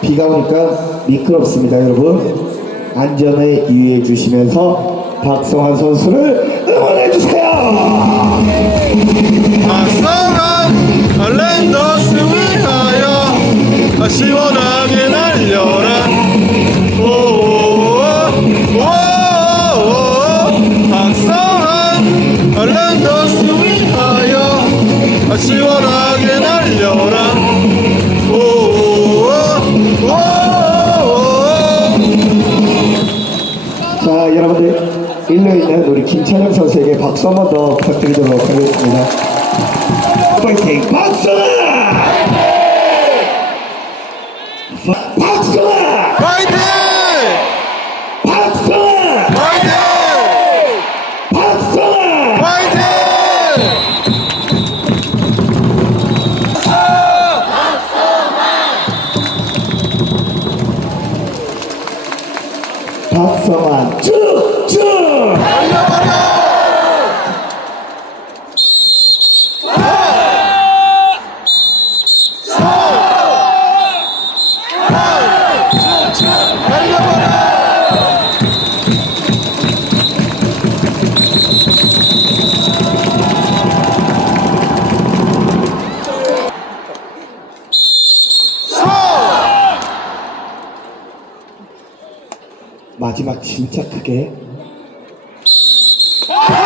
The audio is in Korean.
비가 오니까 미끄럽습니다, 여러분. 안전에 유의해 주시면서 박성환 선수를 응원해 주세요. 박성한 랜더스 위하여 시원하게 날려라. 시원하게 날려라 자, 여러분들 일로 있는 우리 김찬영 선수에게 박수 한 번 더 부탁드리도록 하겠습니다. 파이팅! 박성환! 박성환! 파이팅! 박성환! 파이팅! 박성환! 파이팅! 박성환 쭉쭉! 마지막 진짜 크게. 아!